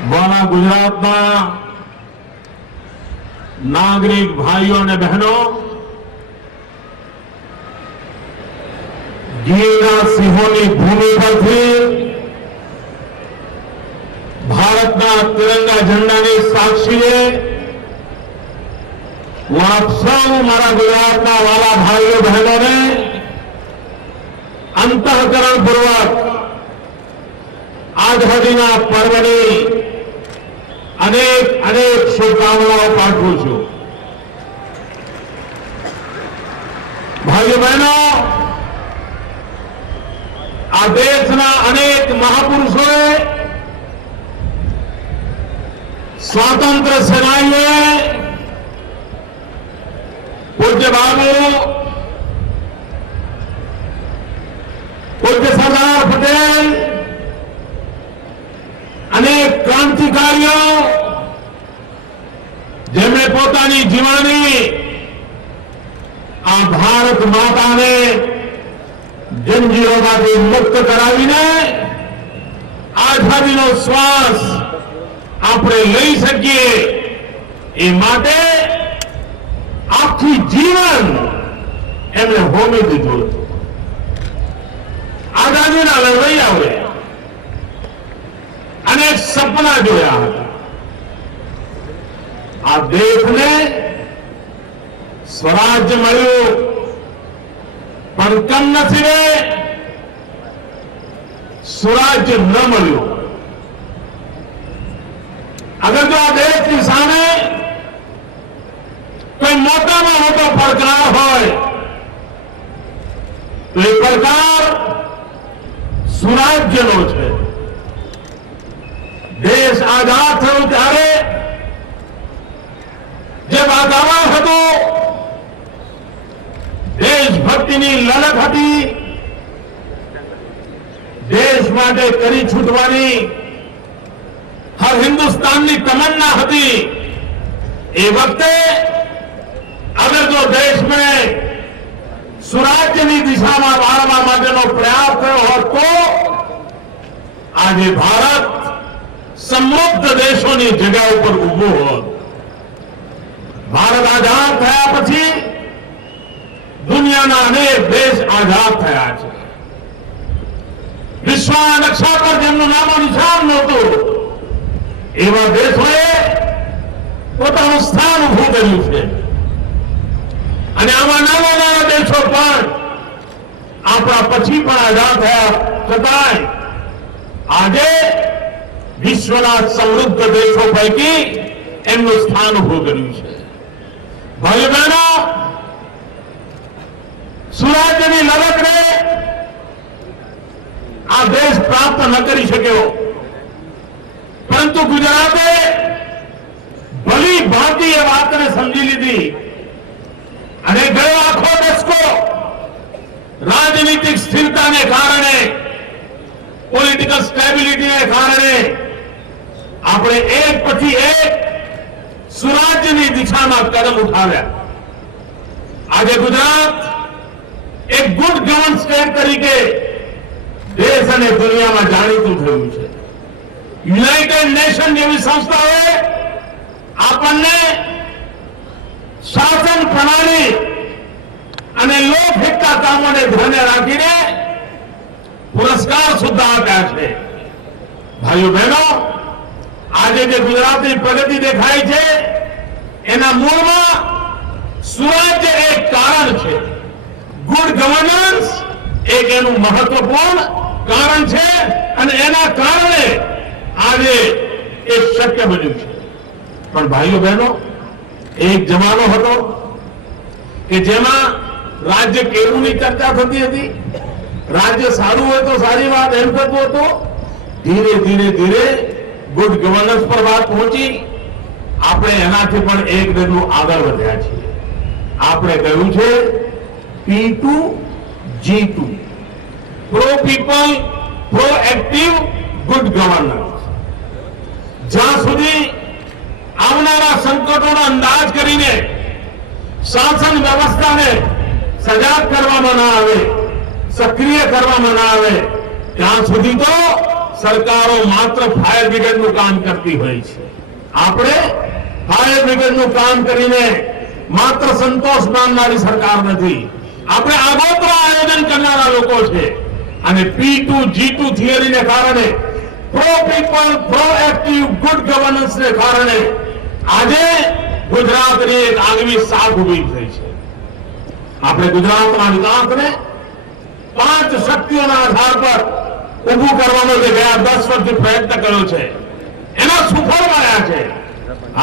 वाला गुजरातना नागरिक भाइयों ने बहनों, ગીરના સિંહોની ભૂમિ પરથી ભારતના તિરંગા ઝંડાની સાક્ષીએ હું આપ સૌ મારા ગુજરાતના વાલા ભાઈઓ બહેનોને અંતઃકરણપૂર્વક આઝાદીના પર્વની અનેક અનેક શુભકામનાઓ પાઠવું છું। ભાઈઓ બહેનો, આ દેશના અનેક મહાપુરુષોએ, સ્વાતંત્ર્ય સેનાનીઓએ, પૂજ્ય બાબુ પૂજ્ય સરદાર પટેલ, અનેક ક્રાંતિકારીઓ જેમણે પોતાની જીવાની આ ભારત માતાને જંજીરોમાંથી મુક્ત કરાવીને આઝાદીનો શ્વાસ આપણે લઈ શકીએ એ માટે આખી જીવન એમણે હોમી દીધું હતું। આઝાદીના લડવૈયાઓએ અનેક સપના જોયા હતા। આ દેશને સ્વરાજ્ય મળ્યું, પણ કમનસીબે સ્વરાજ્ય ન મળ્યું। અગર જો આ દેશની સામે કોઈ મોટામાં મોટો પડકાર હોય તો એ પડકાર સુરાજ્યનો છે। દેશ આઝાદ થયો ત્યારે જે વાતાવરણ હતું, દેશભક્તિની લલક હતી, દેશ માટે કરી છૂટવાની હર હિન્દુસ્તાનની તમન્ના હતી। એ વખતે અગર જો દેશ में સુરાજ્યની દિશામાં વાળવા માટેનો પ્રયાસ થયો હોત તો આજે ભારત સમૃદ્ધ દેશોની જગ્યા ઉપર ઉભો હોત। ભારત આઝાદ થયા પછી દુનિયાના અનેક દેશ આઝાદ થયા છે। વિશ્વના નકશા પર જેમનું નામો નિશાન નહોતું એવા દેશોએ પોતાનું સ્થાન ઉભું કર્યું છે। અને આવા નાના નાના દેશો પણ આપણા પછી પણ આઝાદ થયા છતાંય આજે વિશ્વના સમૃદ્ધ દેશો પૈકી એમનું સ્થાન ઉભું કર્યું છે। ભાઈઓ બહેનો, સુરાજ્યની લલકને આ દેશ પ્રાપ્ત ન કરી શક્યો, પરંતુ ગુજરાતે ભલી ભાંતિ એ વાતને સમજી લીધી અને ગયો આખો દશકો રાજનીતિક સ્થિરતાને કારણે, પોલિટિકલ સ્ટેબિલિટીને કારણે આપણે એક પછી એક સુરાજ્યની દિશામાં કદમ ઉઠાવ્યા। આજે ગુજરાત એક ગુડ ગવર્ન સ્ટેટ તરીકે દેશ અને દુનિયામાં જાણીતું થયું છે। યુનાઇટેડ નેશન જેવી સંસ્થાઓએ આપણને શાસન પ્રણાલી અને લોકહિતના કામોને ધ્યાને રાખીને પુરસ્કાર સુદ્ધા આપ્યા છે। ભાઈઓ બહેનો, આજે જે ગુજરાતની પ્રગતિ દેખાય છે એના મૂળમાં સુરાજ્ય એક કારણ છે। ગુડ ગવર્નન્સ એક એનું મહત્વપૂર્ણ કારણ છે અને એના કારણે આજે એ શક્ય બન્યું છે। પણ ભાઈઓ બહેનો, એક જમાનો હતો કે જેમાં રાજ્ય કેળવણી ચર્ચા થતી હતી। રાજ્ય સારું હોય તો સારી વાત એમ થતું હતું। ધીરે ધીરે ધીરે ગુડ ગવર્નન્સ પર વાત પહોંચી। આપણે એનાથી પણ એક ડગલું આગળ વધ્યા છીએ। આપણે કહ્યું છે P2 G2, pro people, proactive good governance. જ્યાં સુધી આવનારા સંકટોનો અંદાજ કરીને શાસન વ્યવસ્થાને સજાગ કરવામાં ના આવે, સક્રિય કરવામાં ના આવે, ત્યાં સુધી તો સરકારો માત્ર ફાયર બ્રિગેડનું કામ કરતી હોય છે. આપણે ફાયર બ્રિગેડનું કામ કરીને માત્ર સંતોષ માનનારી સરકાર નથી. આપણે આગોતરા આયોજન કરનારા લોકો છે. અને P2 G2 થિયરીને કારણે pro people pro active good ગવર્નન્સને કારણે આજે ગુજરાતની એક આગવી સાખ ઉભી થઈ છે. આપણે ગુજરાતના વિકાસને 5 શક્તિઓના આધાર પર ઉભું કરવાનો જે ગયા 10 વર્ષથી પ્રયત્ન કર્યો છે એના સુફળ મળ્યા છે.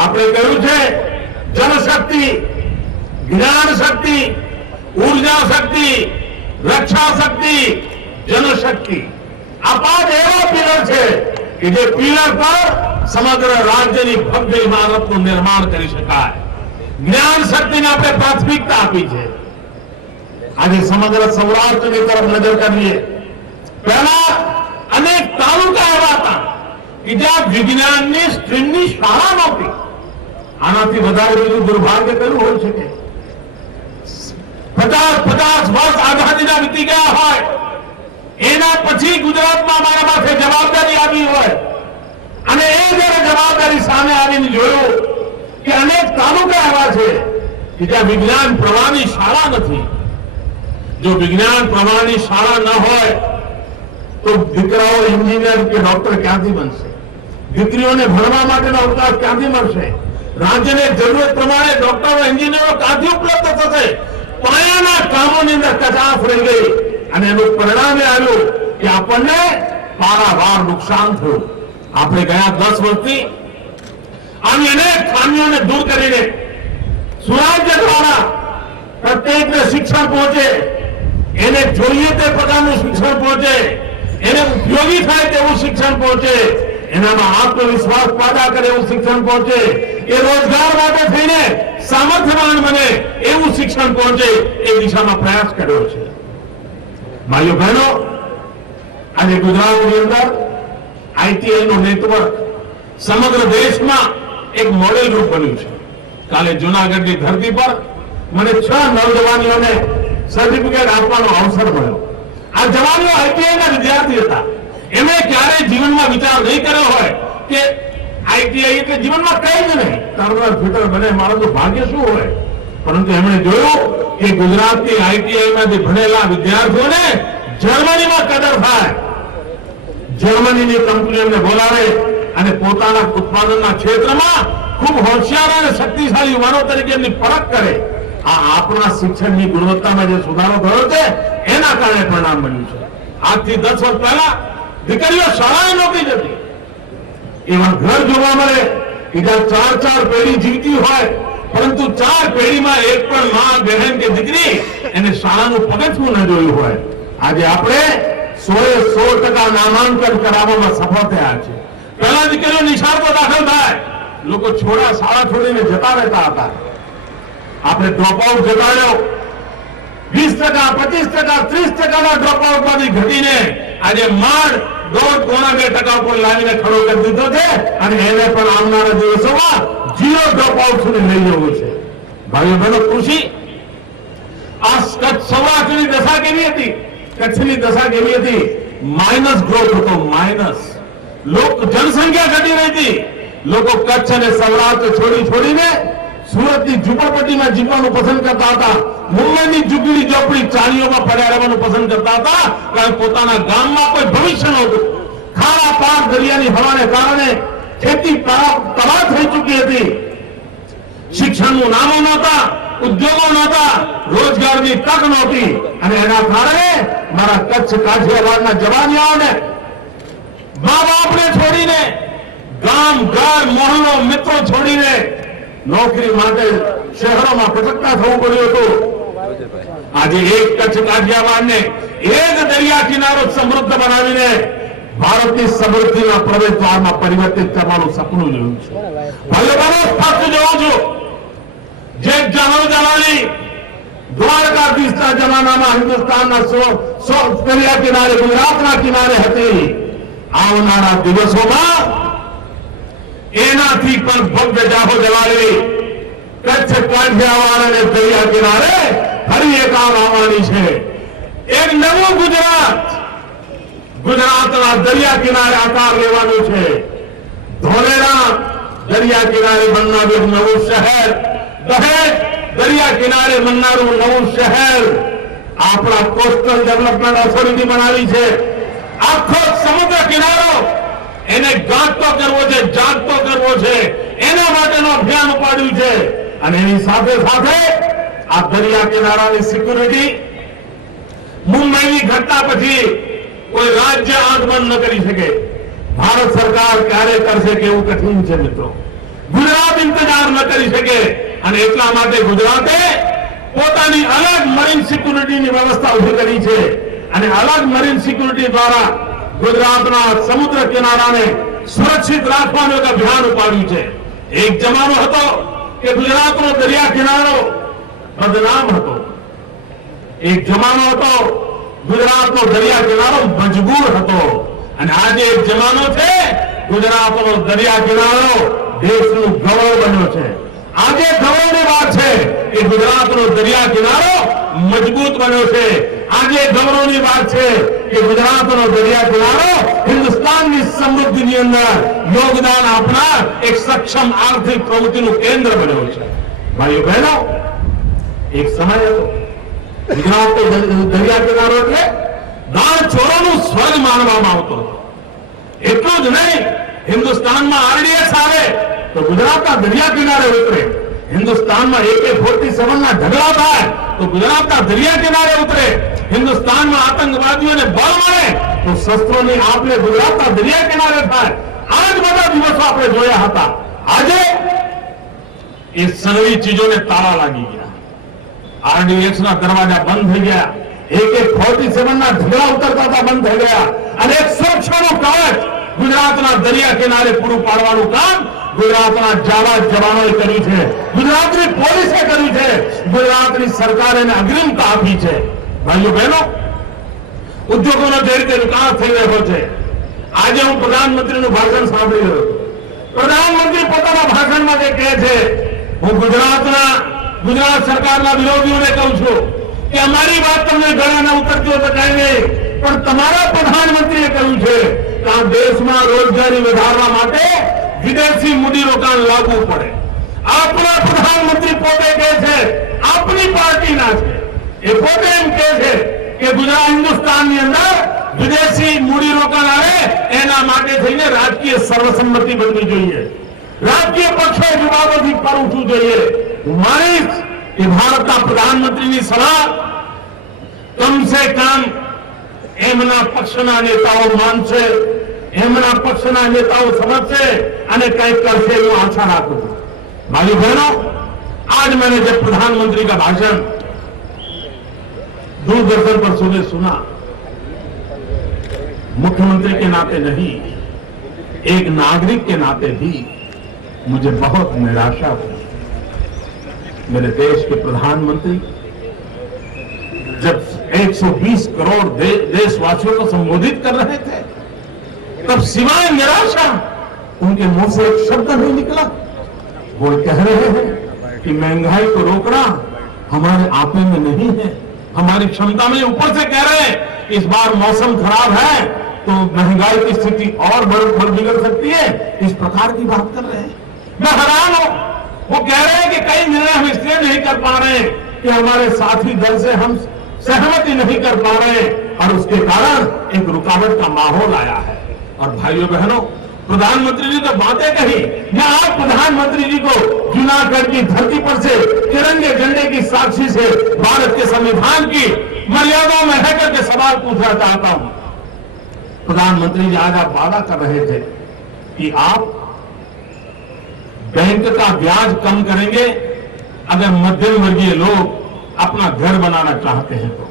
આપણે કહ્યું છે જનશક્તિ, જ્ઞાન શક્તિ, ઉર્જા શક્તિ, રક્ષા શક્તિ, જનશક્તિ. આ 5 એવા પિલર છે કે જે પિલર પર સમગ્ર રાજ્યની ભવ્ય ઇમારતનું નિર્માણ કરી શકાય. જ્ઞાન શક્તિને આપણે પ્રાથમિકતા આપી છે. આજે સમગ્ર સૌરાષ્ટ્રની તરફ નજર કરીએ, પહેલા અનેક તાલુકા એવા હતા કે જ્યાં વિજ્ઞાનની સ્ટ્રીમની શાળા નહોતી. આનાથી વધારે બીજું દુર્ભાગ્ય કયું હોઈ શકે? 50 વર્ષ આઝાદીના વીતી ગયા હોય, એના પછી ગુજરાતમાં અમારા માથે જવાબદારી આવી હોય અને એ જયારે જવાબદારી સામે આવીને જોયું કે અનેક તાલુકા એવા છે કે જ્યાં વિજ્ઞાન પ્રવાહની શાળા નથી. જો વિજ્ઞાન પ્રવાહની શાળા ન હોય તો દીકરાઓ એન્જિનિયર કે ડોક્ટર ક્યાંથી બનશે? દીકરીઓને ભણવા માટેનો અવકાશ ક્યાંથી મળશે? રાજ્યને જરૂરત પ્રમાણે ડોક્ટરો એન્જિનિયરો ક્યાંથી ઉપલબ્ધ થશે? પાયાના કામોની અંદર કચાશ રહી ગઈ અને એનું પરિણામ આવ્યું કે આપણને પારાવાર નુકસાન થયું. આપણે ગયા 10 વર્ષથી આની અનેક ખામીઓને દૂર કરીને સુરાજ્ય દ્વારા પ્રત્યેકને શિક્ષણ પહોંચે, એને જોઈએ તે પ્રકારનું શિક્ષણ પહોંચે, એને ઉપયોગી થાય તેવું શિક્ષણ પહોંચે, એનામાં આત્મવિશ્વાસ પેદા કરે એવું શિક્ષણ પહોંચે, એ રોજગાર માટે થઈને સામર્થ્યવાન બને એવું શિક્ષણ પહોંચે, એ દિશામાં પ્રયાસ કર્યો છે. ભાઈઓ બહેનો, આજે ગુજરાતની અંદર આઈટીઆઈનું નેટવર્ક સમગ્ર દેશમાં એક મોડેલ રૂપ બન્યું છે. કાલે જૂનાગઢની ધરતી પર મને 6 નવજવાનીઓને સર્ટિફિકેટ આપવાનો અવસર મળ્યો. આ જવાનીઓ આઈટીઆઈના વિદ્યાર્થી હતા. એમણે ક્યારેય જીવનમાં વિચાર નહીં કર્યો હોય કે આઈટીઆઈ એટલે જીવનમાં કઈ જ નહીં, ટર્નર ફિટર બને મારું ભાગ્ય શું હોય. પરંતુ એમણે જોયું કે ગુજરાતની આઈટીઆઈમાંથી ભણેલા વિદ્યાર્થીઓને જર્મનીમાં કદર થાય. જર્મનીની કંપની એમને બોલાવે અને પોતાના ઉત્પાદનના ક્ષેત્રમાં ખૂબ હોશિયાર અને શક્તિશાળી યુવાનો તરીકે એમની પરખ કરે. આ આપણા શિક્ષણની ગુણવત્તામાં જે સુધારો થયો છે એના કારણે પરિણામ બન્યું છે. આજથી 10 વર્ષ પહેલા દીકરીઓ શાળાએ નહોતી જતી. એવા ઘર જોવા મળે કે જ્યાં 4 પેઢી જીવતી હોય, પરંતુ 4 પેઢીમાં એક પણ માં, બહેન કે દીકરી એને શાળાનું પગથિયું ન જોયું હોય. આજે આપણે 100% નામાંકન કરાવવામાં સફળ થયા છે. પહેલા દીકરીઓ નિશાળમાં દાખલ થાય, લોકો શાળા છોડીને જતા રહેતા હતા. આપણે ડ્રોપ આઉટ ઘટાડ્યો 20%, 25%, 30% ડ્રોપઆઉટમાંથી ઘટીને આજે માંડ 1.5-2% પર લાવીને ખડો કરી દીધો છે અને એને પણ આવનારા દિવસોમાં 0 ડ્રોપઆઉટ સુધી લઈ જવું છે. ભાઈઓ બહેનો, કૃષિ આ કચ્છ સૌરાષ્ટ્રની દશા કેવી હતી? કચ્છની દશા કેવી હતી? માઇનસ ગ્રોથ હતો. માઇનસ જનસંખ્યા ઘટી રહી હતી. લોકો કચ્છ અને સૌરાષ્ટ્ર છોડીને સુરતની ઝૂંપડપટ્ટીમાં જીવવાનું પસંદ કરતા હતા. મુંબઈની ઝૂંપડી ઝોપડી ચાલીઓમાં પડ્યા રહેવાનું પસંદ કરતા હતા, કારણ પોતાના ગામમાં કોઈ ભવિષ્ય નહોતું. ખારા પાર દરિયાની હવાને કારણે ખેતી તબાહ થઈ ચૂકી હતી. શિક્ષણનું નામો નહોતા, ઉદ્યોગો નહોતા, રોજગારની તક નહોતી અને એના કારણે મારા કચ્છ કાઠિયાવાડના જવાનીઓને મા બાપને છોડીને, ગામ ઘર મોહલ્લો મિત્રો છોડીને નોકરી માટે શહેરોમાં ભટકતા થવું પડ્યું હતું. આજે એક કચ્છ કાઠિયાવાડને એક દરિયા કિનારો સમૃદ્ધ બનાવીને ભારતની સમૃદ્ધિના પ્રવેશદ્વારમાં પરિવર્તિત કરવાનું સપનું જોયું છે. ભાઈઓ બહેનો, સ્પષ્ટ જોઉં છું, જે જહાંજલાલી દ્વારકાધીશના જમાનામાં હિન્દુસ્તાનના દરિયા કિનારે, ગુજરાતના કિનારે હતી, આવનારા દિવસોમાં એનાથી પણ ભવ્ય જાહો જલાલી કચ્છ કાઠિયાવાડ અને દરિયા કિનારે ફરી એક આવવાની છે. એક નવું ગુજરાત ગુજરાતના દરિયા કિનારે આકાર લેવાનું છે. ધોલેરા દરિયા કિનારે બનનારું એક નવું શહેર, દહેજ દરિયા કિનારે બનનારું નવું શહેર આપણા કોસ્ટલ ડેવલપમેન્ટ ઓથોરિટી બનાવી છે. આખો સમુદ્ર કિનારો એને ગાંઠતો કરવો છે, જાગતો કરવો છે, એના માટેનું અભિયાન ઉપાડ્યું છે. અને એની સાથે સાથે આ દરિયા કિનારાની સિક્યુરિટી મુંબઈની ઘટના પછી કોઈ રાજ્ય આંખ બંધ ન કરી શકે. ભારત સરકાર ક્યારે કરશે કે એવું કઠિન છે મિત્રો. ગુજરાત ઇંતજાર ન કરી શકે અને એટલા માટે ગુજરાતે પોતાની અલગ મરીન સિક્યુરિટીની વ્યવસ્થા ઉભી કરી છે. અને અલગ મરીન સિક્યુરિટી દ્વારા ગુજરાતના સમુદ્ર કિનારાને સુરક્ષિત રાખવાનું એક અભિયાન ઉપાડ્યું છે. એક જમાનો હતો કે ગુજરાતનો દરિયા કિનારો બદનામ હતો. એક જમાનો હતો ગુજરાતનો દરિયા કિનારો મજબૂર હતો. અને આજે એક જમાનો છે ગુજરાતનો દરિયા કિનારો દેશનું ગૌરવ બન્યો છે. આજે ગૌરવની વાત છે કે ગુજરાતનો દરિયા કિનારો મજબૂત બન્યો છે. આજે ગૌરવની વાત છે કે ગુજરાતનો દરિયા કિનારો હિન્દુસ્તાનની સમૃદ્ધિની અંદર યોગદાન આપનાર એક સક્ષમ આર્થિક પ્રવૃત્તિનું કેન્દ્ર બન્યો છે. ભાઈઓ બહેનો, એક સમય હતો ગુજરાતનો દરિયા કિનારો એટલે દાણચોરોનું સ્વર્ગ માનવામાં આવતો હતો. એટલું જ નહીં, હિન્દુસ્તાનમાં આરડીએસ આવે તો ગુજરાતના દરિયા કિનારે ઉતરે. હિન્દુસ્તાનમાં AK-47 ના ઢગલા થાય તો ગુજરાતના દરિયા કિનારે ઉતરે. હિન્દુસ્તાનમાં આતંકવાદીઓને બળ મળે તો શસ્ત્રોની આપલે ગુજરાતના દરિયા કિનારે થાય. આ જ બધા દિવસો આપણે જોયા હતા. આજે એ સનવી ચીજોને તાળા લાગી ગયા. આરડીએક્સ ના દરવાજા બંધ થઈ ગયા. AK-47 ના ઢગલા ઉતરતા હતા, બંધ થઈ ગયા. અને એક સુરક્ષાનું કવચ ગુજરાતના દરિયા કિનારે પૂરું પાડવાનું કામ ગુજરાતના જાવાજ જવાનોએ કર્યું છે. ગુજરાતની પોલીસે કર્યું છે. ગુજરાતની સરકારે અગ્રિમતા આપી છે. ભાઈઓ બહેનો, ઉદ્યોગોનો જે રીતે વિકાસ થઈ રહ્યો છે. આજે હું પ્રધાનમંત્રીનું ભાષણ સાંભળી રહ્યો હતો. પ્રધાનમંત્રી પોતાના ભાષણમાં જે કહે છે, હું ગુજરાત સરકારના વિરોધીઓને કહું છું કે અમારી વાત તમને ગળા ન ઉતરતી હોય તો કઈ નહીં, પણ તમારા પ્રધાનમંત્રીએ કહ્યું છે કે આ દેશમાં રોજગારી વધારવા માટે વિદેશી મૂડીરોકાણ લાવવું પડે. આપણા પ્રધાનમંત્રી પોતે કહે છે, આપની પાર્ટીના છે, એ પોતે એમ કહે છે કે ગુજરાત હિન્દુસ્તાનની અંદર વિદેશી મૂડીરોકાણ આવે એના માટે થઈને રાજકીય સર્વસંમતિ બનવી જોઈએ. રાજકીય પક્ષોએ જવાબોથી પર ઉઠવું જોઈએ. હું માનીશ કે ભારતના પ્રધાનમંત્રીની સલાહ કમ સે કમ એમના પક્ષના નેતાઓ માનશે, એમના પક્ષના નેતાઓ સમજશે અને કંઈક કરશે એવું આશા રાખું છું. भाइयों बहनों, आज मैंने जब प्रधानमंत्री का भाषण दूरदर्शन पर सुबह सुना, मुख्यमंत्री के नाते नहीं, एक नागरिक के नाते भी मुझे बहुत निराशा हुई। मेरे देश के प्रधानमंत्री जब 120 करोड़ देशवासियों को संबोधित कर रहे थे, तब सिवाय निराशा उनके मुंह से एक शब्द नहीं निकला। वो कह रहे हैं कि महंगाई को रोकना हमारे आपे में नहीं है, हमारी क्षमता में। ऊपर से कह रहे हैं इस बार मौसम खराब है तो महंगाई की स्थिति और बढ़ बिगड़ सकती है, इस प्रकार की बात कर रहे हैं। मैं हैरान हूं। वो कह रहे हैं कि कई निर्णय हम इसलिए नहीं कर पा रहे हैं कि हमारे साथी दल से हम सहमति नहीं कर पा रहे हैं और उसके कारण एक रुकावट का माहौल आया है। और भाइयों बहनों, प्रधानमंत्री जी तो बातें कही, मैं आज प्रधानमंत्री जी को जूनागढ़ की धरती पर से तिरंगे झंडे की साक्षी से भारत के संविधान की मर्यादाओं में रहकर के सवाल पूछना चाहता हूं। प्रधानमंत्री जी, आज आप वादा कर रहे थे कि आप बैंक का ब्याज कम करेंगे अगर मध्यम वर्गीय लोग अपना घर बनाना चाहते हैं तो।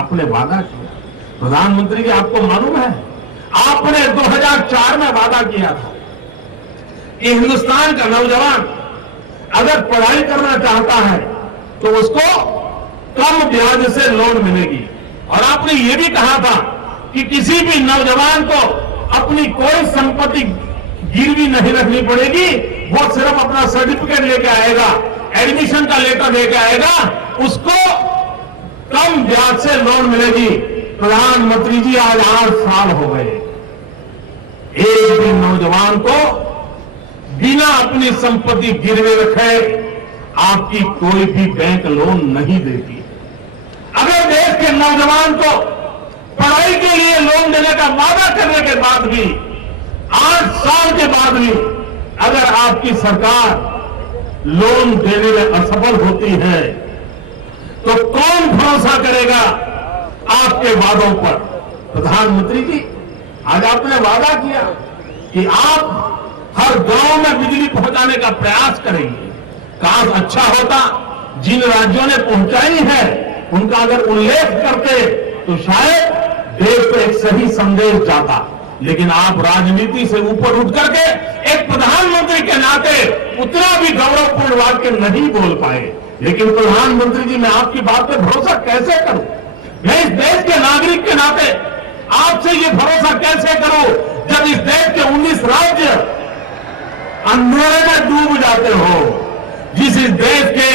आपने वादा किया प्रधानमंत्री जी, आपको मालूम है आपने 2004 में वादा किया था कि हिंदुस्तान का नौजवान अगर पढ़ाई करना चाहता है तो उसको कम ब्याज से लोन मिलेगी। और आपने ये भी कहा था कि किसी भी नौजवान को अपनी कोई संपत्ति गिरवी नहीं रखनी पड़ेगी, वो सिर्फ अपना सर्टिफिकेट लेके आएगा, एडमिशन का लेटर लेके आएगा, उसको कम ब्याज से लोन मिलेगी। प्रधानमंत्री जी आज 8 साल हो गए, एक भी नौजवान को बिना अपनी संपत्ति गिरवे रखे आपकी कोई भी बैंक लोन नहीं देती। अगर देश के नौजवान को पढ़ाई के लिए लोन देने का वादा करने के बाद भी 8 साल के बाद भी अगर आपकी सरकार लोन देने में असफल होती है तो कौन भरोसा करेगा आपके वादों पर। प्रधानमंत्री जी, आज आपने वादा किया कि आप हर गांव में बिजली पहुंचाने का प्रयास करेंगे। काश अच्छा होता जिन राज्यों ने पहुंचाई है उनका अगर उल्लेख करते तो शायद देश को एक सही संदेश जाता। लेकिन आप राजनीति से ऊपर उठ करके एक प्रधानमंत्री के नाते उतना भी गौरवपूर्ण वाक्य नहीं बोल पाए। लेकिन प्रधानमंत्री जी, मैं आपकी बात पे भरोसा कैसे करूं? मैं इस देश के नागरिक के नाते आपसे ये भरोसा कैसे करूं जब इस देश के 19 राज्य अंधेरे में डूब जाते हो, जिस इस देश के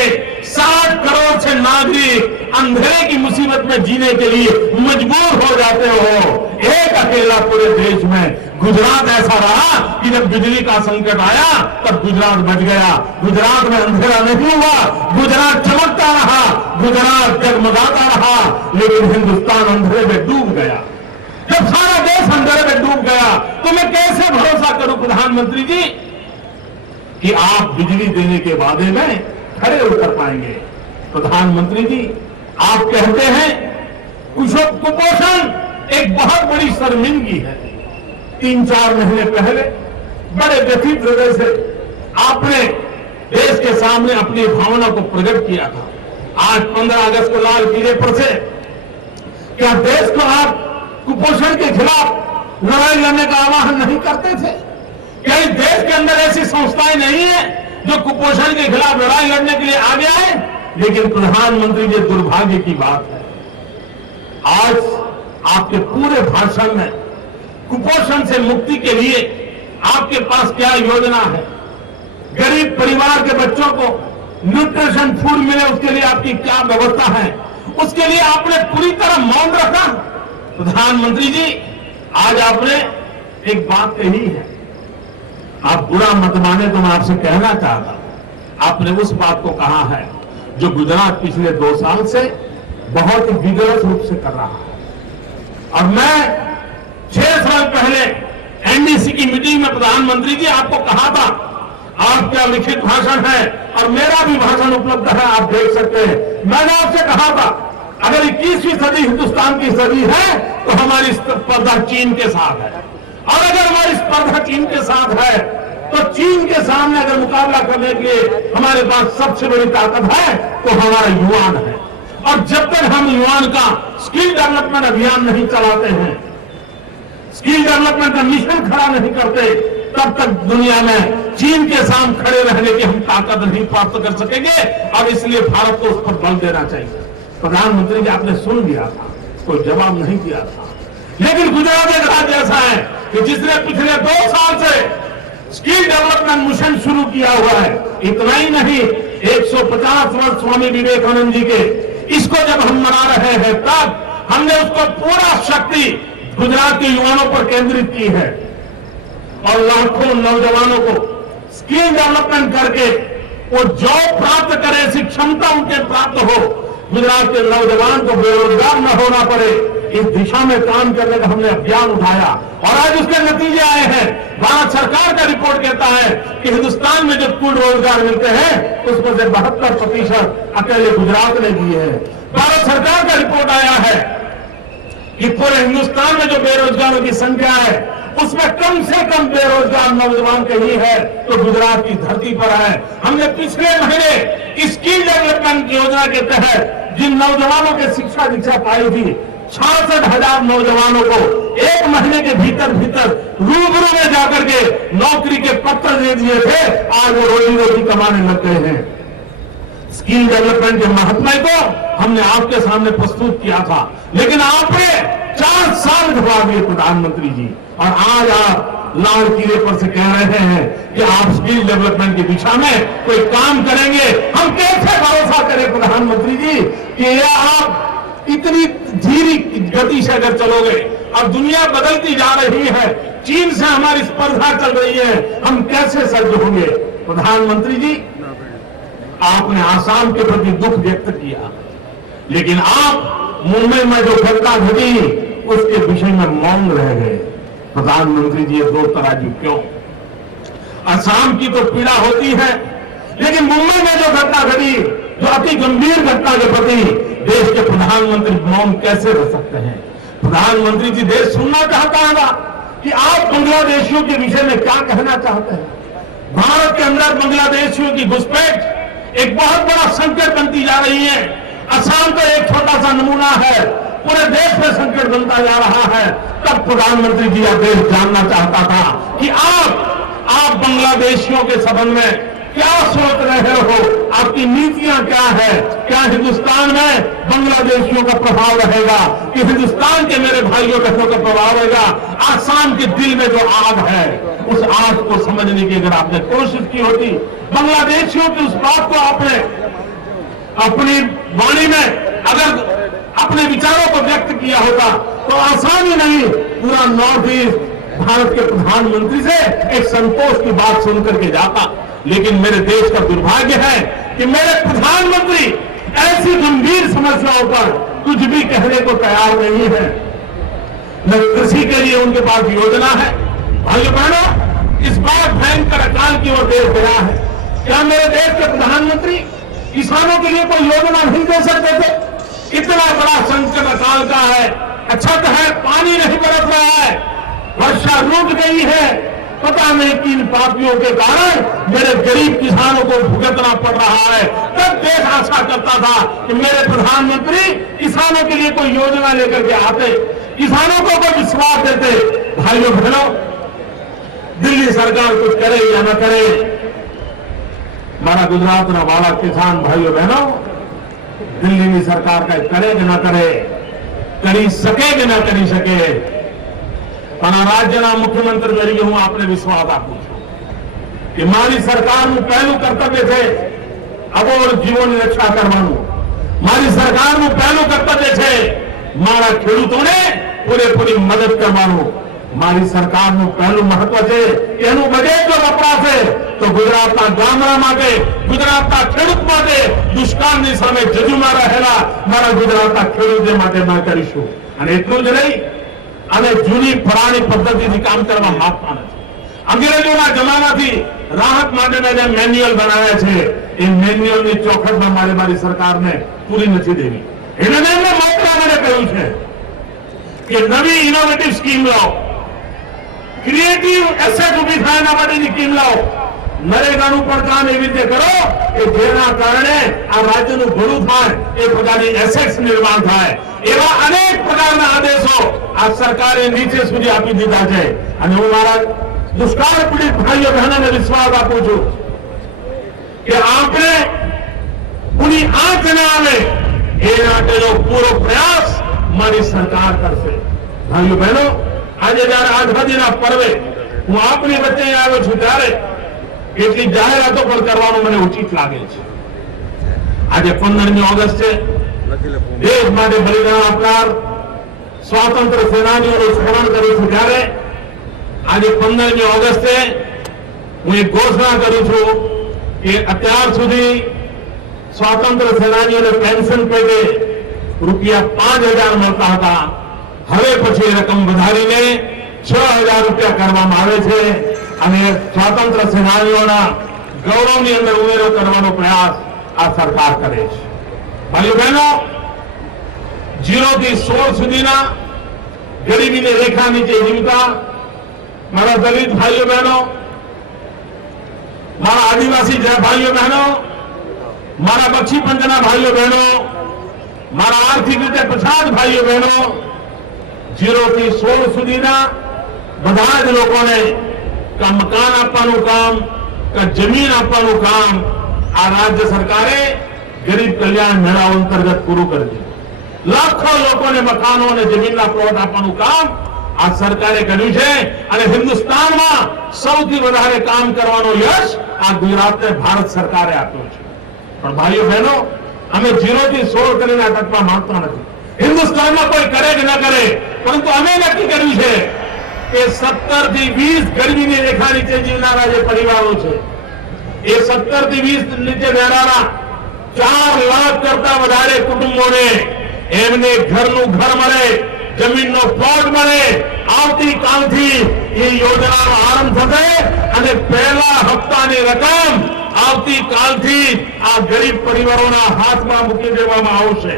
60 करोड़ से नागरिक अंधेरे की मुसीबत में जीने के लिए मजबूर हो जाते हो। एक अकेला पूरे देश में गुजरात ऐसा रहा कि जब बिजली का संकट आया तब गुजरात बच गया। गुजरात में अंधेरा नहीं हुआ, गुजरात चमकता रहा, गुजरात जगमगाता रहा, लेकिन हिंदुस्तान अंधेरे में डूब गया। जब सारा देश अंधेरे में डूब गया तो मैं कैसे भरोसा करूं प्रधानमंत्री जी कि आप बिजली देने के वादे में खड़े उतर पाएंगे। प्रधानमंत्री जी, आप कहते हैं कुपोषण एक बहुत बड़ी शर्मिंदगी है। 3-4 महीने पहले बड़े व्यथित हृदय से आपने देश के सामने अपनी भावना को प्रकट किया था। आज 15 अगस्त को लाल किले पर से क्या देश को आप कुपोषण के खिलाफ लड़ाई लड़ने का आह्वान नहीं करते थे? क्या इस देश के अंदर ऐसी संस्थाएं नहीं है जो कुपोषण के खिलाफ लड़ाई लड़ने के लिए आगे आए? लेकिन प्रधानमंत्री जी, दुर्भाग्य की बात है आज आपके पूरे भाषण में कुपोषण से मुक्ति के लिए आपके पास क्या योजना है? गरीब परिवार के बच्चों को न्यूट्रिशन फूड मिले उसके लिए आपकी क्या व्यवस्था है? उसके लिए आपने पूरी तरह मौन रखा। प्रधानमंत्री जी, आज आपने एक बात कही है, आप बुरा मत माने तो मैं आपसे कहना चाहता हूं, आपने उस बात को कहा है जो गुजरात पिछले 2 साल से बहुत ही विगरस रूप से कर रहा है। और मैं 6 साल पहले एनडीसी की मीटिंग में प्रधानमंत्री जी आपको कहा था, आपका लिखित भाषण है और मेरा भी भाषण उपलब्ध है, आप देख सकते हैं। मैंने आपसे कहा था अगर 21वीं सदी हिंदुस्तान की सदी है तो हमारी स्पर्धा चीन के साथ है, और अगर हमारी स्पर्धा चीन के साथ है तो चीन के सामने अगर मुकाबला करने के लिए हमारे पास सबसे बड़ी ताकत है तो हमारा युवान है। और जब तक हम युवान का स्किल डेवलपमेंट अभियान नहीं चलाते हैं, स्किल डेवलपमेंट का मिशन खड़ा नहीं करते, तब तक दुनिया में चीन के सामने खड़े रहने की हम ताकत नहीं प्राप्त कर सकेंगे। और इसलिए भारत को उस पर बल देना चाहिए। प्रधानमंत्री जी, आपने सुन लिया था, कोई जवाब नहीं दिया था। लेकिन गुजरात एक राज्य ऐसा है कि जिसने पिछले 2 साल से स्किल डेवलपमेंट मिशन शुरू किया हुआ है। इतना ही नहीं, 150 वर्ष स्वामी विवेकानंद जी के, इसको जब हम मना रहे हैं तब हमने उसको पूरा शक्ति गुजरात के युवाओं पर केंद्रित की है और लाखों नौजवानों को स्किल डेवलपमेंट करके वो जॉब प्राप्त करें, ऐसी क्षमता उनके प्राप्त हो, गुजरात के नौजवान को बेरोजगार न होना पड़े, इस दिशा में काम करने का हमने अभियान उठाया और आज उसके नतीजे आए हैं। भारत सरकार का रिपोर्ट कहता है कि हिंदुस्तान में जो कुल रोजगार मिलते हैं उसमें से 72% अकेले गुजरात ने दिए हैं। भारत सरकार का रिपोर्ट आया है कि पूरे हिंदुस्तान में जो बेरोजगारों की संख्या है उसमें कम से कम बेरोजगार नौजवान कहीं है तो गुजरात की धरती पर है। हमने पिछले महीने स्किल डेवलपमेंट योजना के तहत जिन नौजवानों के शिक्षा दीक्षा पाई थी, 66,000 नौजवानों को 1 महीने के भीतर रूबरू में जाकर के नौकरी के पत्र दे दिए थे। आज वो रोजी रोटी कमाने लग गए हैं। स्किल डेवलपमेंट के महत्व को हमने आपके सामने प्रस्तुत किया था, लेकिन आपने 4 साल घुमा दिए प्रधानमंत्री जी, और आज आप लाल किले पर से कह रहे हैं कि आप स्किल डेवलपमेंट की दिशा में कोई काम करेंगे। हम कैसे भरोसा करें प्रधानमंत्री जी कि ये आप इतनी धीमी गति से अगर चलोगे, अब दुनिया बदलती जा रही है, चीन से हमारी स्पर्धा चल रही है, हम कैसे सज्ज होंगे? प्रधानमंत्री जी, आपने आसाम के प्रति दुख व्यक्त किया, लेकिन आप मुंबई में जो घटना घटी उसके विषय में मौन रह गए। प्रधानमंत्री जी, ये दो तराजू क्यों? असम की तो पीड़ा होती है, लेकिन मुंबई में जो घटना घटी, जो अति गंभीर घटना के प्रति देश के प्रधानमंत्री मौन कैसे रह सकते हैं? प्रधानमंत्री जी, देश सुनना चाहता है ना कि आप बांग्लादेशियों के विषय में क्या कहना चाहते हैं? भारत के अंदर बांग्लादेशियों की घुसपैठ एक बहुत बड़ा संकट बनती जा रही है। असम का एक छोटा सा नमूना है, पूरे देश में संकट बनता जा रहा है। तब प्रधानमंत्री जी, यह देश जानना चाहता था कि आप बांग्लादेशियों के संबंध में क्या सोच रहे हो, आपकी नीतियां क्या है? क्या हिंदुस्तान में बांग्लादेशियों का प्रभाव रहेगा कि हिंदुस्तान के मेरे भाइयों बहनों का प्रभाव रहेगा? आसाम के दिल में जो आग है, उस आग को समझने की अगर आपने कोशिश की होती, बांग्लादेशियों की उस बात को आपने अपनी वाणी में अगर अपने विचारों को व्यक्त किया होता, तो आसाम ही नहीं, पूरा नॉर्थ ईस्ट भारत के प्रधानमंत्री से एक संतोष की बात सुनकर के जाता। लेकिन मेरे देश का दुर्भाग्य है कि मेरे प्रधानमंत्री ऐसी गंभीर समस्याओं पर कुछ भी कहने को तैयार नहीं है। न कृषि के लिए उनके पास योजना है। भाइयों बहनों, इस बार भयंकर अकाल की ओर देश गया है। क्या मेरे देश के प्रधानमंत्री किसानों के लिए कोई योजना नहीं दे सकते थे? इतना बड़ा संकट अकाल का है, अच्छा है पानी नहीं बरस रहा है, वर्षा रुक गई है, पता नहीं किन पापियों के कारण मेरे गरीब किसानों को भुगतना पड़ रहा है। तब देश आशा करता था कि मेरे प्रधानमंत्री किसानों के लिए कोई योजना लेकर के आते, किसानों को कोई विश्वास देते। भाइयों बहनों, दिल्ली सरकार कुछ करे या न करे, मारा गुजरात ना वाला किसान भाइयों बहनों, दिल्ली की सरकार का करे कि ना करे, करी सके कि ना करी सके, राज्यना मुख्यमंत्री तरीके हूं आपने विश्वास आप पूछो कि मारी सरकार पहलू कर्तव्य थे अबोर जीवन रक्षा करवानु, मारी सरकार पहलू कर्तव्य थे मारा खेडूतों ने पूरी मदद करवानु, मारी सरकार पहलू महत्व है कि एनु बजेट जो वपराशे तो गुजरात गामड़ा माटे, गुजरात खेडूत माटे दुष्काळनी सामे जजूमा रहेला मारा गुजरात खेडूत माटे मैं करीशुं। અને એટલું જ નહીં, અને જૂની પુરાણી પદ્ધતિથી કામ કરવા માંગતા નથી। અંગ્રેજોના જમાનાથી રાહત માટેના જે મેન્યુઅલ બનાવ્યા છે, એ મેન્યુઅલની ચોખવટમાં મારી સરકારને પૂરી નથી દેવી। એટલે એમને માત્ર મને કહ્યું છે કે નવી ઇનોવેટિવ સ્કીમ લાવો, ક્રિએટિવ એસેટ ઉભી થાય એના માટેની સ્કીમ લાવો, નરેગાનું પણ કામ એવી રીતે કરો કે જેના કારણે આ રાજ્યનું ભલું થાય, એ પ્રકારની એસેટ્સ નિર્માણ થાય। એવા અનેક પ્રકારના આદેશો આ સરકારે નીચે સુધી આપી દીધા છે। અને હું મારા દુષ્કાળ પીડિત ભાઈઓ બહેનોને વિશ્વાસ આપું છું કે આપણે પૂરી આંચ ન આવે એ માટેનો પૂરો પ્રયાસ મારી સરકાર કરશે। ભાઈઓ બહેનો, આજે જયારે આઝાદીના પર્વે હું આપની વચ્ચે આવ્યો છું ત્યારે કેટલી જાહેરાતો પણ કરવાનું મને ઉચિત લાગે છે। આજે 15મી ઓગસ્ટ છે, દેશ માટે બલિદાન આપનાર સ્વાતંત્ર્ય સેનાનીઓનું સ્મરણ કરું છું। ત્યારે આજે 15મી ઓગસ્ટે હું એક ઘોષણા કરું છું કે અત્યાર સુધી સ્વાતંત્ર્ય સેનાનીઓને પેન્શન પેટે રૂપિયા 5,000 મળતા હતા, હવે પછી રકમ વધારીને 6,000 રૂપિયા કરવામાં આવે છે। અને સ્વાતંત્ર્ય સેનાનીઓના ગૌરવની અંદર ઉમેરો કરવાનો પ્રયાસ આ સરકાર કરે છે। ભાઈઓ બહેનો, 0 થી 16 સુધીના ગરીબીની રેખા નીચે જીવતા મારા દલિત ભાઈઓ બહેનો, મારા આદિવાસી ભાઈઓ બહેનો, મારા બક્ષી પંથના ભાઈઓ બહેનો, મારા આર્થિક રીતે પછાત ભાઈઓ બહેનો, 0 થી 16 સુધીના બધા જ લોકોને का मकान आपવાનું काम, का जमीन आपવાનું काम आ राज्य सरकारे गरीब कल्याण मेळा अंतर्गत पूરું કરી દીધું। लाखों લોકોને મકાનો અને જમીનના પ્લોટ આપવાનું કામ આ સરકારે કર્યું છે। અને હિન્દુસ્તાનમાં સૌથી વધારે કામ કરવાનો યશ આ ગુજરાતને ભારત સરકારે આપ્યો છે। પણ ભાઈઓ બહેનો, અમે 0 થી 16 કરીને અટકવા માંગતા નથી। હિન્દુસ્તાનમાં કોઈ કરે કે ન કરે, પરંતુ અમે નક્કી કર્યું છે કે 17 થી 20 ગરીબીની રેખા નીચે જીવનારા જે પરિવારો છે, એ 17 થી 20 નીચે રહેનારા 4 લાખ કરતા વધારે કુટુંબોને એમને ઘરનું ઘર મળે, જમીનનો પ્લોટ મળે. આવતીકાલથી એ યોજનાનો આરંભ થશે અને પહેલા હપ્તાની રકમ આવતીકાલથી આ ગરીબ પરિવારોના હાથમાં મૂકી દેવામાં આવશે.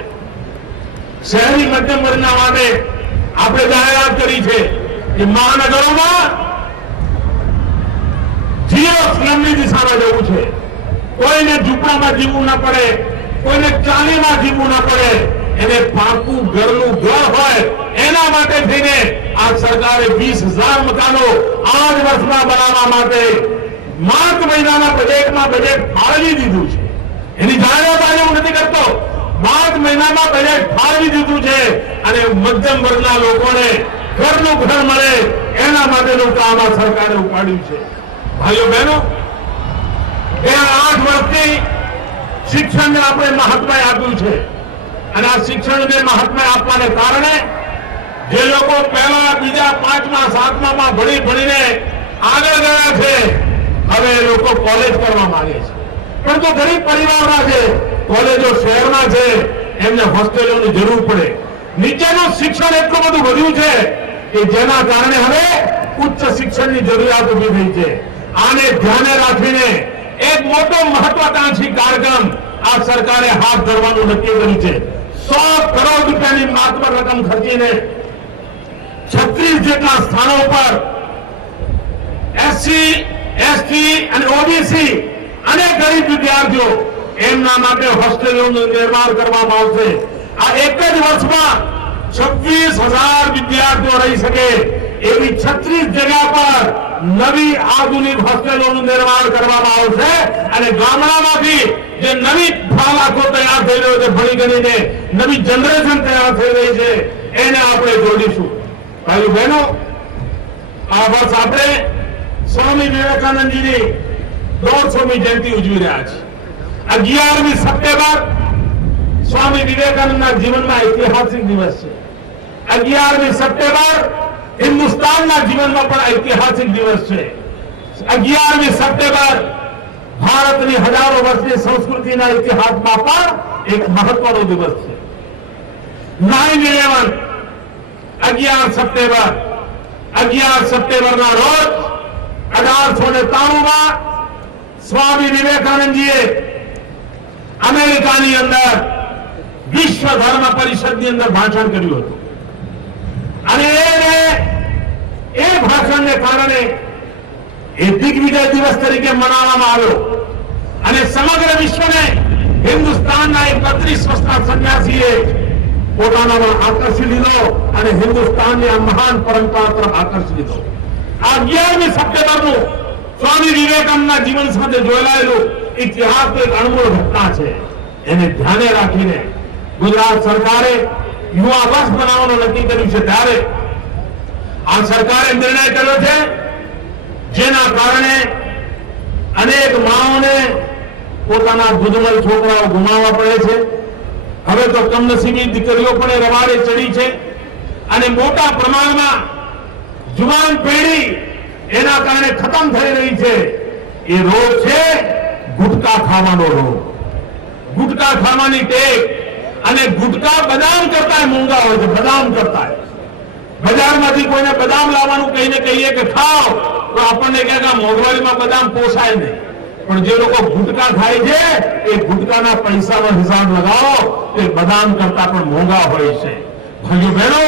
શહેરી મધ્યમ વર્ગના માટે આપણે જાહેરાત કરી છે કે મહાનગરોમાં ઝીરો સ્લમની દિશામાં જવું છે. કોઈને ઝૂંપડામાં જીવવું ના પડે, કોઈને ચાલીમાં જીવવું ના પડે, એને પાકું ઘરનું ઘર હોય એના માટે થઈને આ સરકારે 20,000 મકાનો આ જ વર્ષમાં બનાવવા માટે માર્ચ મહિનાના બજેટમાં બજેટ ફાળવી દીધું છે. એની જાહેરાત આજે હું નથી કરતો, માર્ચ મહિનામાં બજેટ ફાળવી દીધું છે અને મધ્યમ વર્ગના લોકોને ઘરનું ઘર મળે એના માટેનું કામ આ સરકારે ઉપાડ્યું છે. ભાઈઓ બહેનો, ગયા 8 વર્ષથી શિક્ષણને આપણે મહત્વ આપ્યું છે અને આ શિક્ષણને મહત્વ આપવાને કારણે જે લોકો પહેલા, બીજા, 5મા, 7મામાં ભણીને આગળ ગયા છે, હવે એ લોકો કોલેજ કરવા માંગે છે. પરંતુ ગરીબ પરિવારના છે, કોલેજો શહેરમાં છે, એમને હોસ્ટેલોની જરૂર પડે. નીચેનું શિક્ષણ એટલું બધું વધ્યું છે કે જેના કારણે હવે ઉચ્ચ શિક્ષણની જરૂરિયાત ઉભી થઈ છે. આને ધ્યાને રાખીને એક મોટો મહત્વાકાંક્ષી કાર્યક્રમ આ સરકારે હાથ ધરવાનું નક્કી કર્યું છે. 100 કરોડ રૂપિયાની માત્ર રકમ ખર્ચીને 36 જેટલા સ્થાનો પર એસસી, એસટી અને ઓબીસી અને ગરીબ વિદ્યાર્થીઓ એમના માટે હોસ્ટેલોનું નિર્માણ કરવામાં આવશે. આ એક જ વર્ષમાં 26,000 વિદ્યાર્થીઓ રહી શકે એવી 36 જગ્યા પર નવી આધુનિક હોસ્ટેલોનું નિર્માણ કરવામાં આવશે અને ગામડામાંથી જે નવી ફાલાખો તૈયાર થઈ રહ્યો છે, ભણી ગણીને નવી જનરેશન તૈયાર થઈ રહી છે, એને આપણે જોડીશું. ભાઈઓ બહેનો, આ વર્ષ આપણે સ્વામી વિવેકાનંદજીની 150મી જયંતિ ઉજવી રહ્યા છીએ. 11મી સપ્ટેમ્બર સ્વામી વિવેકાનંદના જીવનમાં ઐતિહાસિક દિવસ છે. 11મી સપ્ટેમ્બર હિન્દુસ્તાનના જીવનમાં પણ ઐતિહાસિક દિવસ છે. 11મી સપ્ટેમ્બર ભારતની હજારો વર્ષની સંસ્કૃતિના ઇતિહાસમાં પણ એક મહત્વનો દિવસ છે. 9/11 11 સપ્ટેમ્બરના રોજ 1893માં સ્વામી વિવેકાનંદજીએ અમેરિકાની અંદર વિશ્વ ધર્મ પરિષદની અંદર ભાષણ કર્યું હતું અને એ ભાષણને કારણે એ દિગ્વિજય દિવસ તરીકે મનાવવામાં આવ્યો અને સમગ્ર વિશ્વને હિન્દુસ્તાનના 31 વર્ષના સંન્યાસીએ પોતાનામાં આકર્ષી લીધો અને હિન્દુસ્તાનની આ મહાન પરંપરા તરફ આકર્ષી લીધો. આ 11મી સપ્ટેમ્બરનું સ્વામી વિવેકાનંદના જીવન સાથે જોડાયેલું ઇતિહાસ એક અણમોલ ઘટના છે. એને ધ્યાને રાખીને ગુજરાત સરકારે યુવા વર્ષ બનાવવાનું નક્કી કર્યું છે. ત્યારે આ સરકારે નિર્ણય કર્યો છે જેના કારણે અનેક માઓને પોતાના દૂધમલ છોકરાઓ ગુમાવવા પડે છે. હવે તો કમનસીબી દીકરીઓ પણ રવાડે ચડી છે અને મોટા પ્રમાણમાં જુવાન પેઢી એના કારણે ખતમ થઈ રહી છે. એ રોગ છે ગુટકા ખાવાનો રોગ, ગુટકા ખાવાની ટેવ. અને ગુટકા બદામ કરતા મોંઘા હોય છે, બદામ કરતા. બજારમાંથી કોઈને બદામ લાવવાનું કહીને કહીએ કે ખાઓ તો આપણને કહે કે મોંઘવારીમાં બદામ પોસાય નહીં. પણ જે લોકો ગુટકા ખાય છે એ ગુટકાના પૈસાનો હિસાબ લગાવો એ બદામ કરતા પણ મોંઘા હોય છે. ભાઈઓ બહેનો,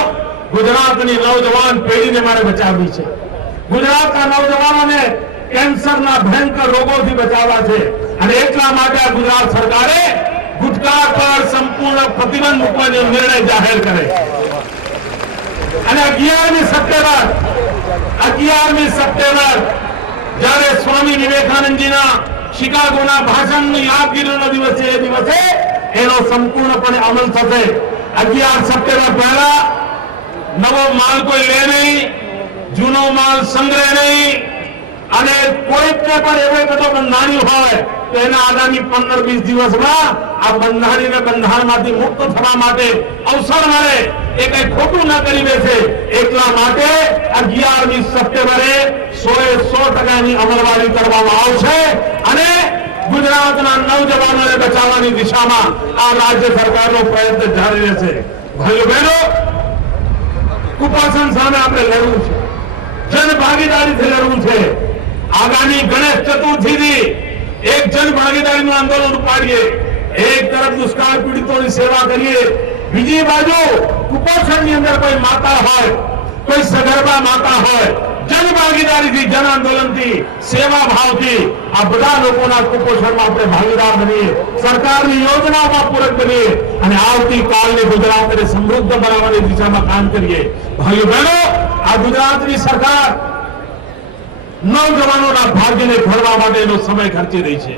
ગુજરાતની નવજવાન પેઢીને મારે બચાવવી છે. ગુજરાતના નવજવાનોને કેન્સરના ભયંકર રોગોથી બચાવવા છે અને એટલા માટે આ ગુજરાત સરકારે ગુટકા પર સંપૂર્ણ પ્રતિબંધ મૂકવાનો નિર્ણય જાહેર કરે અને 11મી સપ્ટેમ્બર જ્યારે સ્વામી વિવેકાનંદજીના શિકાગોના ભાષણની યાદગીરીનો દિવસ છે, એ દિવસે એનો સંપૂર્ણપણે અમલ થશે. 11 સપ્ટેમ્બર પહેલા નવો માલ કોઈ લે નહીં, જૂનો માલ સંગ્રહ નહીં અને કોઈને પણ એવો બધો બંધન બંધાણી હોય તો એના આગામી 15-20 દિવસમાં આ બંધાણીને બંધારણમાંથી મુક્ત થવા માટે અવસર મળે, એ કઈ ખોટું ન કરી બેસે એટલા માટે 11મી સપ્ટેમ્બરે 100% ની અમલવારી કરવામાં આવશે અને ગુજરાતના નવજવાનોને બચાવવાની દિશામાં આ રાજ્ય સરકારનો પ્રયત્ન જારી રહેશે. ભાઈઓ બહેનો, કુપોષણ સામે આપણે લડવું છે, જનભાગીદારીથી લડવું છે. આગામી ગણેશ ચતુર્થીથી એક જનભાગીદારીનું આંદોલન ઉપાડીએ. એક તરફ દુષ્કાળ પીડિતોની સેવા કરીએ, બીજી બાજુ કુપોષણની અંદર કોઈ માતા હોય, કોઈ સગર્ભા માતા હોય, જનભાગીદારીથી, જન આંદોલનથી, સેવા ભાવથી આ બધા લોકોના કુપોષણમાં આપણે ભાગીદાર બનીએ, સરકારની યોજનાઓમાં પૂરક બનીએ અને આવતીકાલને ગુજરાતને સમૃદ્ધ બનાવવાની દિશામાં કામ કરીએ. ભાઈઓ બહેનો, આ ગુજરાતની સરકાર નવજવાનોના ભાગ્યને ઘડવા માટેનો સમય ખર્ચી રહી છે.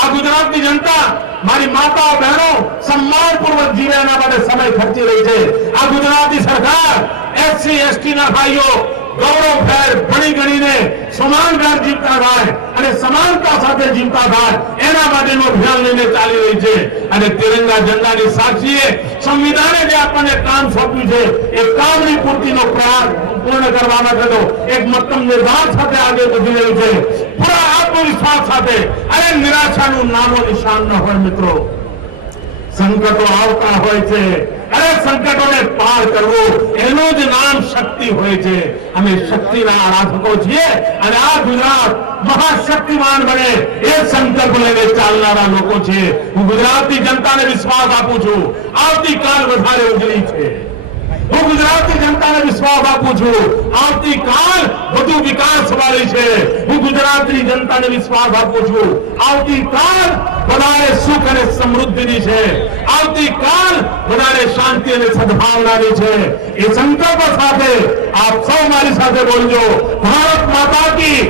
આ ગુજરાતની જનતા, મારી માતાઓ બહેનો સન્માનપૂર્વક જીવે એના માટે સમય ખર્ચી રહી છે. આ ગુજરાતની સરકાર એસસી એસટી ના ભાઈઓ ગૌરવભેર ભણી ગણીને સમાનભેર જીવતા થાય અને સમાનતા સાથે જીવતા થાય એના માટેનું અભિયાન લઈને ચાલી રહી છે. અને તિરંગા ઝંડાની સાક્ષીએ સંવિધાને જે આપણને કામ સોંપ્યું છે એ કામની પૂર્તિનો પ્રયાસ પૂર્ણ કરવા માટેનો એક મક્કમ નિર્ધાર સાથે આગળ વધી રહ્યું છે, પૂરા આત્મવિશ્વાસ સાથે. અને નિરાશાનું નામો નિશાન ન હોય મિત્રો. સંકટો આવતા હોય છે, અરે સંકટોને પાર કરવું એનું જ નામ શક્તિ હોય છે. અમે શક્તિના આરાધકો છીએ અને આ ગુજરાત મહાશક્તિમાન બને એ સંકલ્પ લઈને ચાલનારા લોકો છે. હું ગુજરાતની જનતાને વિશ્વાસ આપું છું, આવતીકાલ વધારે ઉજળી છે. હું ગુજરાતની જનતાને વિશ્વાસ આપું છું, આવતીકાલ વધુ વિકાસ વાળી છે. હું ગુજરાતની જનતાને વિશ્વાસ આપું છું, આવતીકાલ વધારે સુખ અને સમૃદ્ધિની છે. આવતીકાલ વધારે શાંતિ અને સદભાવનાની છે. એ સંકલ્પ સાથે આપ સૌ મારી સાથે બોલજો. ભારત માતા કી